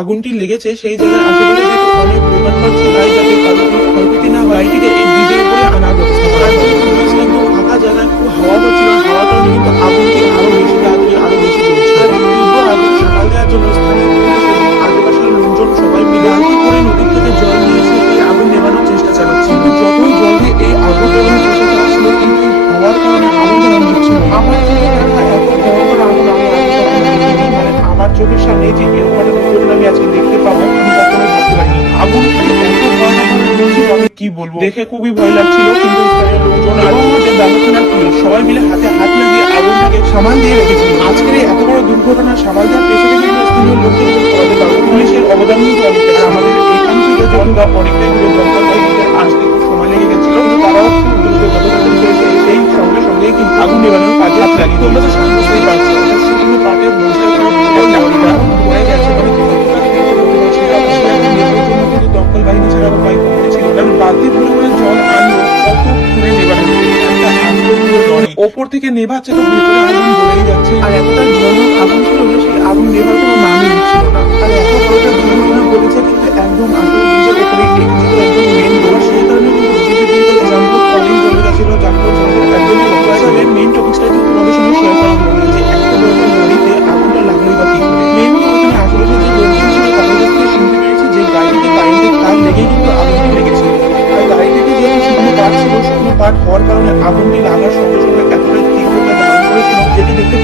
আগুনটি লেগেছে সেই জায়গায় আশেপাশে যেহেতু অনেক দোকানপাট ছিল, তাই যাতে কারো কোনো ক্ষয়ক্ষতি না হয় গাড়িটিকে এই ব্রিজের উপরে আনার ব্যবস্থা করা হয়। যেহেতু ব্রিজটা একদম ফাঁকা জায়গায়, খুব হাওয়া হচ্ছিল, হাওয়ার কারণে কিন্তু আগুনটি আরো বেশি তাড়াতাড়ি আরো বেশি জ্বলছে। আর এই তীব্র আগুন সামাল দেওয়ার জন্য স্থানীয় পুলিশ এবং আশেপাশের লোকজন সবাই মিলে বালতি করে নদীর থেকে জল নিয়ে এসে এই আগুন নেভানোর চেষ্টা চালাচ্ছে। কিন্তু যতই জল দিয়ে এই আগুন নেভানোর চেষ্টা চালাচ্ছিল, কিন্তু এই হাওয়ার কারণে আগুন নেভানো হচ্ছিল না। আমার চোখে দেখা এত ভয়ঙ্কর আগুন আমি আগে কখনো দেখিনি। মানে আমার চোখের সামনে যে এরকম একটা দুর্ঘটনা আমি আজকে দেখতে পাবো, আমি কখনোই ভাবতে পারিনি। আগুন থেকে এত ভয়ানক হচ্ছিল, আমি কি বলবো, দেখে খুবই ভয় লাগছিল। কিন্তু স্থানীয় লোকজন আর আমাদের ব্যবস্থাপনার পুলিশ সবাই মিলে হাতে হাত লাগিয়ে আগুনটাকে সামাল দিয়ে রেখেছিল। আজকের এই এত বড় দুর্ঘটনা সামাল দেওয়ার পেছনে কিন্তু স্থানীয় লোকজন এবং আমাদের বাংলা পুলিশের অবদান কিন্তু অনেকটা। আর আমাদের এখান থেকে জলটা অনেকটাই দূরে, দমকল বাহিনীদের আসতে খুব সময় লেগে গেছিল, কিন্তু তারাও খুব দ্রুত গতকাল করেছে, সেই সঙ্গে সঙ্গে কিন্তু আগুন নেভানোর কাজে হাত লাগিয়ে। তোমরা তো সবাই বুঝতেই পারছো, এটা শুকনো পাটে বোঝাই করে পুরো লরিটা পড়ে গেছে। মানে কতটা তীব্র হতে পারছে এটা অবশ্যই এখন নেভানোর জন্য কিন্তু দমকল বাহিনী ছাড়া উপায় কোনো ছিল না। কারণ বালতি ভরে করে জল আনলো, কতক্ষণে নেভানো যাবে? একটা আস্ত পুরো লরি ওপর থেকে নেভাচ্ছে, তো ভেতরে আগুন জ্বলেই যাচ্ছে। আর এতটা ভয়ানক আগুন ছিল যে সেই আগুন নেভার কোনো নামই নিচ্ছিল না। আর এত বড় একটা দুর্ঘটনা ঘটেছে কিন্তু একদম আসলে ব্রিজের ওপরে, এটি ছিল একদম মেন রোড, সেই কারণে কিন্তু ব্রিজের দুই যানবাহন অনেক জমে গেছিল, যানবাহন চলাচল একদমই বন্ধ আছে। মেন টপিকসটা কিন্তু তোমাদের সঙ্গে শেয়ার করা হলো না, যে এত বড় একটা লরিতে আগুনটা লাগলোই বা কি করে। মেনলি ওখানে আশেপাশে যে লোকজন ছিল তাদের কাছ থেকে শুনতে পেরেছি যে গাড়িটিতে কারেন্টের তার লেগেই কিন্তু আগুনটি লেগেছিল। আর গাড়িটিতে যেহেতু শুকনো পাট হওয়ার কারণে আগুনটি লাগার সঙ্গে সঙ্গে এতটাই তীব্রতা ধারণ করেছিল, যেটি দেখতে